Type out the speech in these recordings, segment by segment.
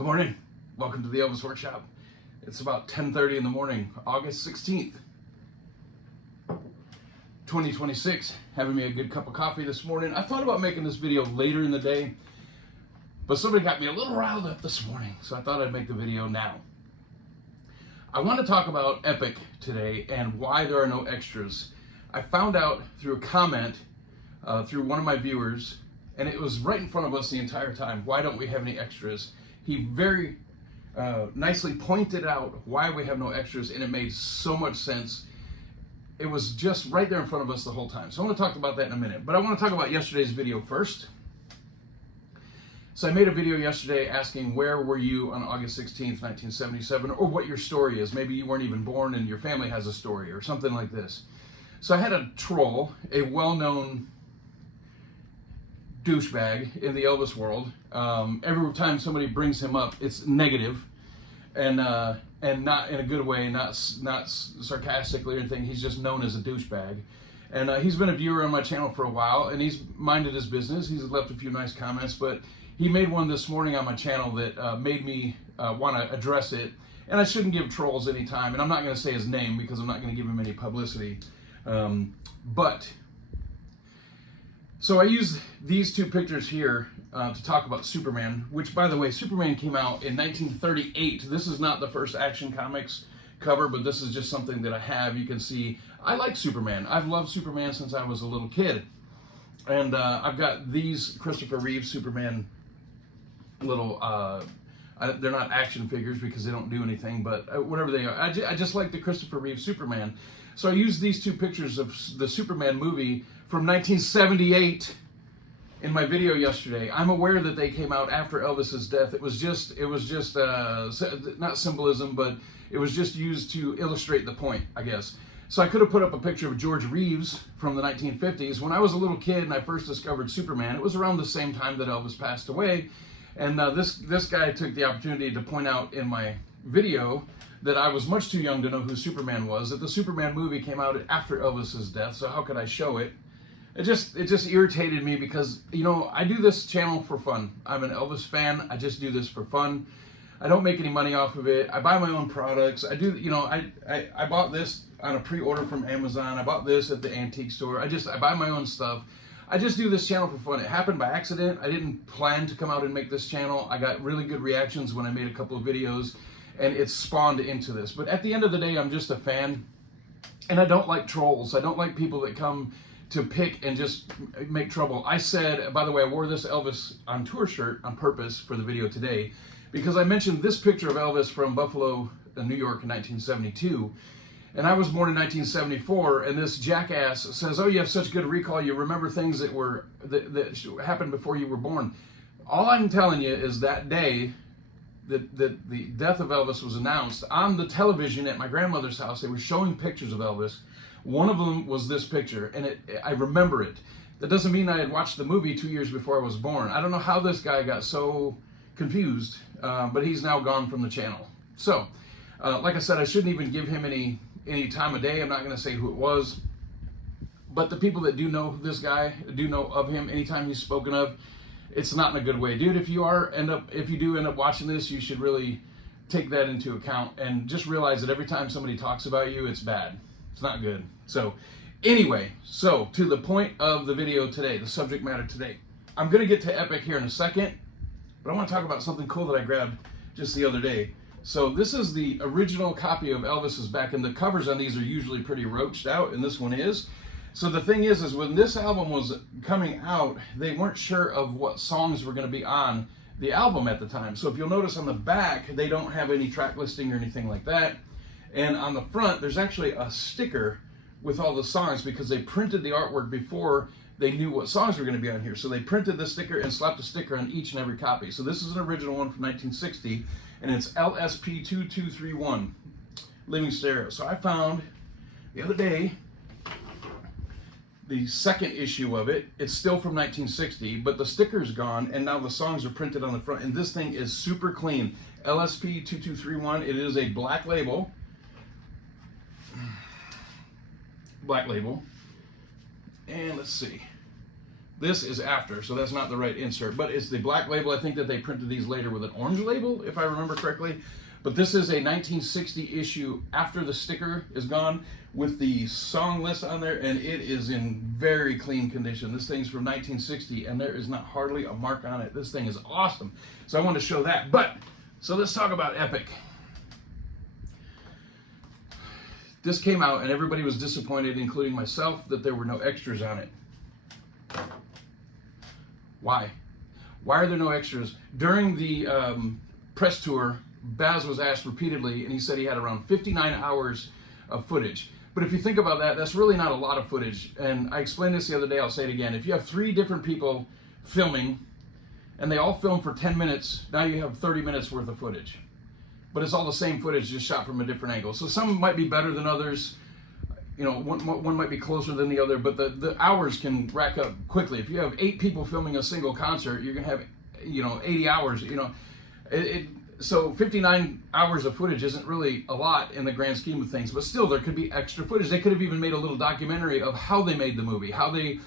Good morning. Welcome to the Elvis Workshop. It's about 10:30 in the morning, August 16th, 2026. Having me a good cup of coffee this morning. I thought about making this video later in the day, but somebody got me a little riled up this morning, so I thought I'd make the video now. I want to talk about EPiC today and why there are no extras. I found out through a comment through one of my viewers, and it was right in front of us the entire time. Why don't we have any extras? He very nicely pointed out why we have no extras, and it made so much sense. It was just right there in front of us the whole time. So I want to talk about that in a minute, but I want to talk about yesterday's video first. So I made a video yesterday asking where were you on August 16th, 1977, or what your story is. Maybe you weren't even born and your family has a story or something like this. So I had a troll, a well-known douchebag in the Elvis world. Every time somebody brings him up, it's negative, and not in a good way, not sarcastically or anything. He's just known as a douchebag. And he's been a viewer on my channel for a while, and he's minded his business. He's left a few nice comments, but he made one this morning on my channel that made me want to address it. And I shouldn't give trolls any time, and I'm not going to say his name because I'm not going to give him any publicity. So I use these two pictures here to talk about Superman, which, by the way, Superman came out in 1938. This is not the first Action Comics cover, but this is just something that I have. You can see I like Superman. I've loved Superman since I was a little kid. And I've got these Christopher Reeve Superman little, they're not action figures because they don't do anything, but whatever they are. I just like the Christopher Reeve Superman. So I used these two pictures of the Superman movie from 1978 in my video yesterday. I'm aware that they came out after Elvis's death. It was just not symbolism, but it was just used to illustrate the point, I guess. So I could have put up a picture of George Reeves from the 1950s. When I was a little kid and I first discovered Superman, it was around the same time that Elvis passed away. And this guy took the opportunity to point out in my video that I was much too young to know who Superman was, that the Superman movie came out after Elvis's death, so how could I show it? It just irritated me because, you know, I do this channel for fun. I'm an Elvis fan. I just do this for fun. I don't make any money off of it. I buy my own products. I do, you know, I bought this on a pre-order from Amazon. I bought this at the antique store. I buy my own stuff. I just do this channel for fun. It happened by accident. I didn't plan to come out and make this channel. I got really good reactions when I made a couple of videos, and it spawned into this. But at the end of the day, I'm just a fan, and I don't like trolls. I don't like people that come to pick and just make trouble. I said, by the way, I wore this Elvis on tour shirt on purpose for the video today because I mentioned this picture of Elvis from Buffalo, New York in 1972. And I was born in 1974, and this jackass says, oh, you have such good recall, you remember things that happened before you were born. All I'm telling you is that day that the death of Elvis was announced on the television at my grandmother's house, they were showing pictures of Elvis. One of them was this picture, and I remember it. That doesn't mean I had watched the movie 2 years before I was born. I don't know how this guy got so confused, but he's now gone from the channel. So, like I said, I shouldn't even give him any time of day. I'm not going to say who it was. But the people that do know this guy, do know of him, anytime he's spoken of, it's not in a good way. Dude, if you do end up watching this, you should really take that into account and just realize that every time somebody talks about you, it's bad. It's not good. So anyway, so to the point of the video today, the subject matter today. I'm going to get to EPiC here in a second, but I want to talk about something cool that I grabbed just the other day. So this is the original copy of Elvis's back, and the covers on these are usually pretty roached out, and this one is. So the thing is when this album was coming out, they weren't sure of what songs were going to be on the album at the time. So if you'll notice on the back, they don't have any track listing or anything like that. And on the front, there's actually a sticker with all the songs because they printed the artwork before they knew what songs were going to be on here. So they printed the sticker and slapped a sticker on each and every copy. So this is an original one from 1960, and it's LSP2231, Living Stereo. So I found the other day the second issue of it. It's still from 1960, but the sticker's gone, and now the songs are printed on the front, and this thing is super clean. LSP2231, it is a black label. And let's see. This is after, so that's not the right insert, but it's the black label. I think that they printed these later with an orange label, if I remember correctly. But this is a 1960 issue after the sticker is gone with the song list on there, and it is in very clean condition. This thing's from 1960, and there is not hardly a mark on it. This thing is awesome. So I wanted to show that. But, so let's talk about EPiC. This came out, and everybody was disappointed, including myself, that there were no extras on it. Why? Why are there no extras? During the press tour, Baz was asked repeatedly, and he said he had around 59 hours of footage. But if you think about that, that's really not a lot of footage. And I explained this the other day, I'll say it again. If you have 3 different people filming, and they all film for 10 minutes, now you have 30 minutes worth of footage. But it's all the same footage, just shot from a different angle. So some might be better than others. You know, one might be closer than the other, but the hours can rack up quickly. If you have 8 people filming a single concert, you're gonna have, 80 hours, so 59 hours of footage isn't really a lot in the grand scheme of things, but still there could be extra footage. They could have even made a little documentary of how they made the movie, how they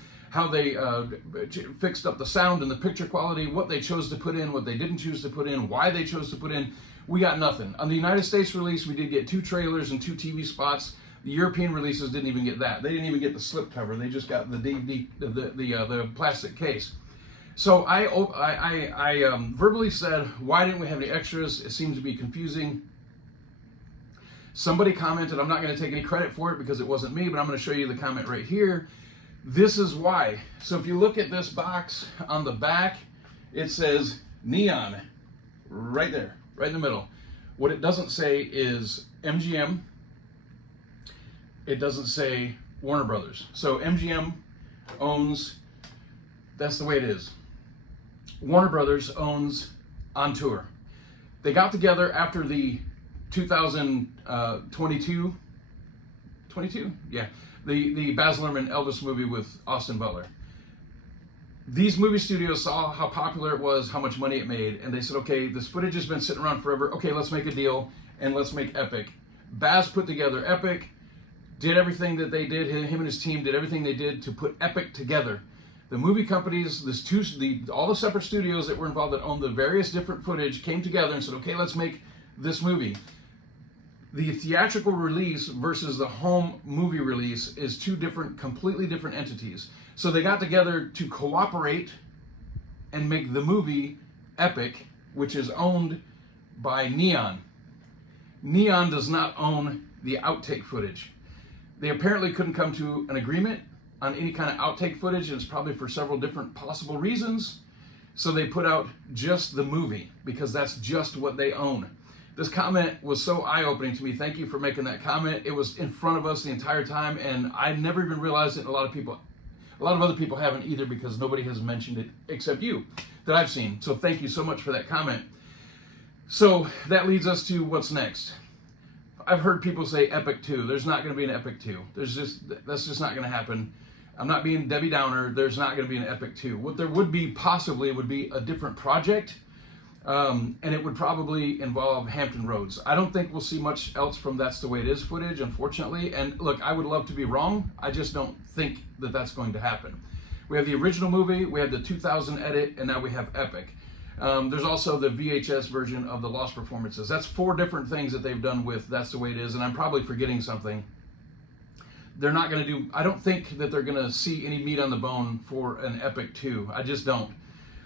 fixed up the sound and the picture quality, what they chose to put in, what they didn't choose to put in, why they chose to put in. We got nothing. On the United States release, we did get 2 trailers and 2 TV spots. The European releases didn't even get that. They didn't even get the slipcover. They just got the DVD, the plastic case. So I verbally said, why didn't we have any extras? It seems to be confusing. Somebody commented, I'm not going to take any credit for it because it wasn't me, but I'm going to show you the comment right here. This is why. So if you look at this box on the back, it says Neon right there, right in the middle. What it doesn't say is MGM. It doesn't say Warner Brothers. So MGM owns, that's the way it is. Warner Brothers owns On Tour. They got together after the 2022, yeah, the Baz Luhrmann Elvis movie with Austin Butler. These movie studios saw how popular it was, how much money it made, and they said, okay, this footage has been sitting around forever. Okay, let's make a deal, and let's make EPiC. Baz put together EPiC, did everything that they did, him and his team did everything they did to put EPiC together. The movie companies, all the separate studios that were involved that owned the various different footage came together and said, okay, let's make this movie. The theatrical release versus the home movie release is 2 completely different entities. So they got together to cooperate and make the movie EPiC, which is owned by Neon. Neon does not own the outtake footage. They apparently couldn't come to an agreement on any kind of outtake footage, and it's probably for several different possible reasons. So they put out just the movie because that's just what they own. This comment was so eye-opening to me. Thank you for making that comment. It was in front of us the entire time, and I never even realized it. And a lot of other people haven't either because nobody has mentioned it except you that I've seen. So thank you so much for that comment. So that leads us to what's next. I've heard people say EPiC 2. There's not going to be an EPiC 2. That's just not going to happen. I'm not being Debbie Downer. There's not going to be an EPiC 2. What there would be possibly would be a different project, and it would probably involve Hampton Roads. I don't think we'll see much else from That's the Way It Is footage, unfortunately. And look, I would love to be wrong. I just don't think that that's going to happen. We have the original movie, we have the 2000 edit, and now we have EPiC. There's also the VHS version of the Lost Performances. That's 4 different things that they've done with That's the Way It Is, and I'm probably forgetting something. They're not going to do, I don't think that they're going to see any meat on the bone for an EPiC 2. I just don't.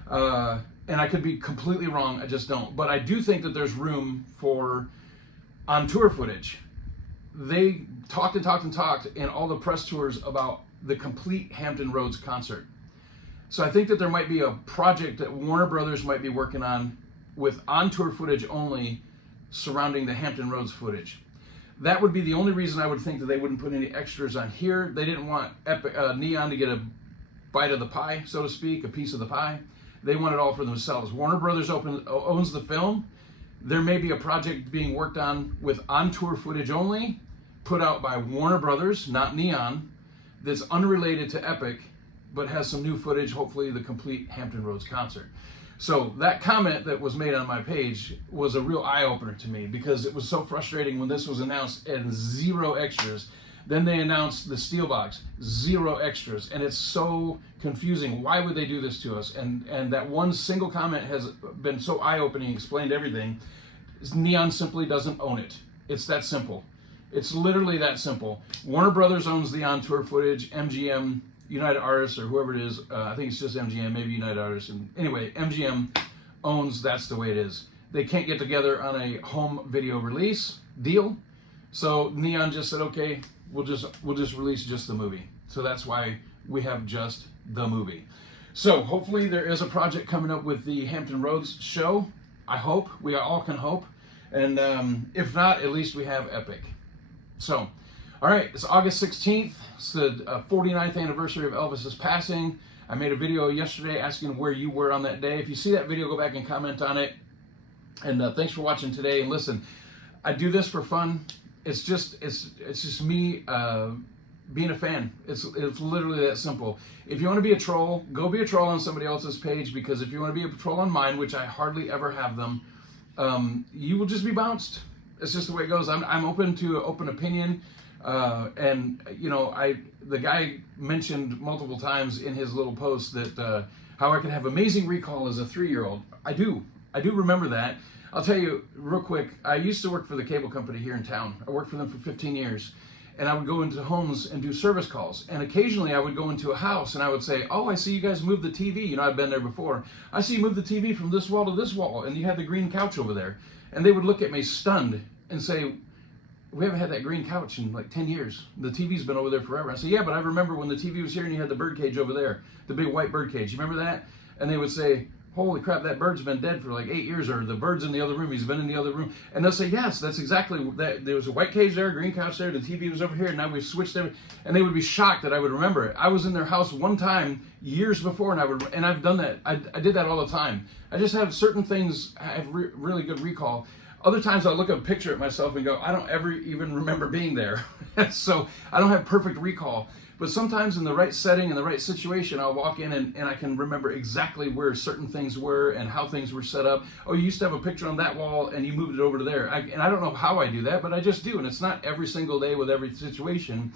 And I could be completely wrong, I just don't. But I do think that there's room for on-tour footage. They talked and talked and talked in all the press tours about the complete Hampton Roads concert. So I think that there might be a project that Warner Brothers might be working on with on-tour footage only surrounding the Hampton Roads footage. That would be the only reason I would think that they wouldn't put any extras on here. They didn't want Neon to get a bite of the pie, so to speak, a piece of the pie. They want it all for themselves. Warner Brothers owns the film. There may be a project being worked on with on-tour footage only, put out by Warner Brothers, not Neon, that's unrelated to EPiC, but has some new footage, hopefully the complete Hampton Roads concert. So that comment that was made on my page was a real eye-opener to me because it was so frustrating when this was announced and 0 extras. Then they announced the steel box, 0 extras, and it's so confusing. Why would they do this to us? And that one single comment has been so eye-opening, explained everything. Neon simply doesn't own it. It's that simple. It's literally that simple. Warner Brothers owns the on tour footage. MGM, United Artists, or whoever it is, I think it's just MGM, maybe United Artists. And anyway, MGM owns. That's the way it is. They can't get together on a home video release deal, so Neon just said, okay, we'll just release just the movie. So that's why we have just the movie. So hopefully there is a project coming up with the Hampton Roads show. I hope. We all can hope. And if not, at least we have EPiC. So, all right, it's August 16th. It's the 49th anniversary of Elvis's passing. I made a video yesterday asking where you were on that day. If you see that video, go back and comment on it. And thanks for watching today. And listen, I do this for fun. It's just me being a fan. It's literally that simple. If you want to be a troll, go be a troll on somebody else's page, because if you want to be a troll on mine, which I hardly ever have them, you will just be bounced. It's just the way it goes. I'm open to open opinion, and you know, the guy mentioned multiple times in his little post that how I can have amazing recall as a 3-year-old. I do remember that. I'll tell you real quick, I used to work for the cable company here in town. I worked for them for 15 years. And I would go into homes and do service calls. And occasionally I would go into a house and I would say, oh, I see you guys moved the TV. You know, I've been there before. I see you moved the TV from this wall to this wall, and you had the green couch over there. And they would look at me stunned and say, we haven't had that green couch in like 10 years. The TV's been over there forever. I say, yeah, but I remember when the TV was here and you had the bird cage over there, the big white bird cage. You remember that? And they would say, holy crap, that bird's been dead for like 8 years, or the bird's in the other room, he's been in the other room. And they'll say, yes, that's exactly that. There was a white cage there, a green couch there, the TV was over here, and now we've switched everything. And they would be shocked that I would remember it. I was in their house one time years before, and I've done that. I did that all the time. I just have certain things, I have really good recall. Other times I'll look at a picture at myself and go, I don't ever even remember being there. So I don't have perfect recall. But sometimes in the right setting, in the right situation, I'll walk in and I can remember exactly where certain things were and how things were set up. Oh, you used to have a picture on that wall and you moved it over to there. And I don't know how I do that, but I just do. And it's not every single day with every situation.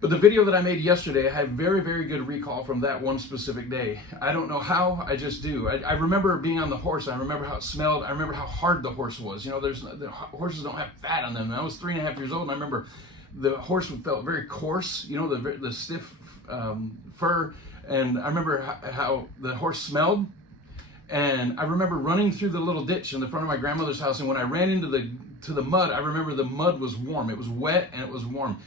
But the video that I made yesterday, I had very, very good recall from that one specific day. I don't know how, I just do. I remember being on the horse. I remember how it smelled. I remember how hard the horse was. You know, the horses don't have fat on them. And I was 3.5 years old, and I remember the horse felt very coarse, you know, the stiff fur. And I remember how the horse smelled. And I remember running through the little ditch in the front of my grandmother's house. And when I ran into the mud, I remember the mud was warm. It was wet and it was warm.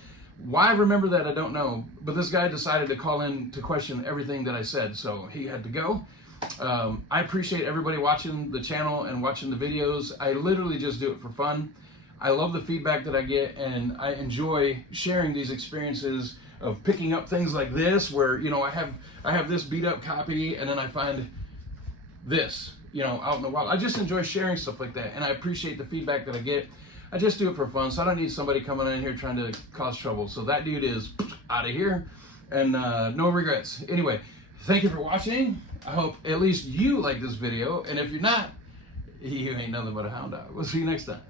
Why I remember that, I don't know. But this guy decided to call in to question everything that I said. So he had to go. I appreciate everybody watching the channel and watching the videos. I literally just do it for fun. I love the feedback that I get, and I enjoy sharing these experiences of picking up things like this, where, you know, I have this beat up copy, and then I find this, you know, out in the wild. I just enjoy sharing stuff like that, and I appreciate the feedback that I get. I just do it for fun, so I don't need somebody coming in here trying to cause trouble. So that dude is out of here, and no regrets. Anyway, thank you for watching. I hope at least you like this video, and if you're not, you ain't nothing but a hound dog. We'll see you next time.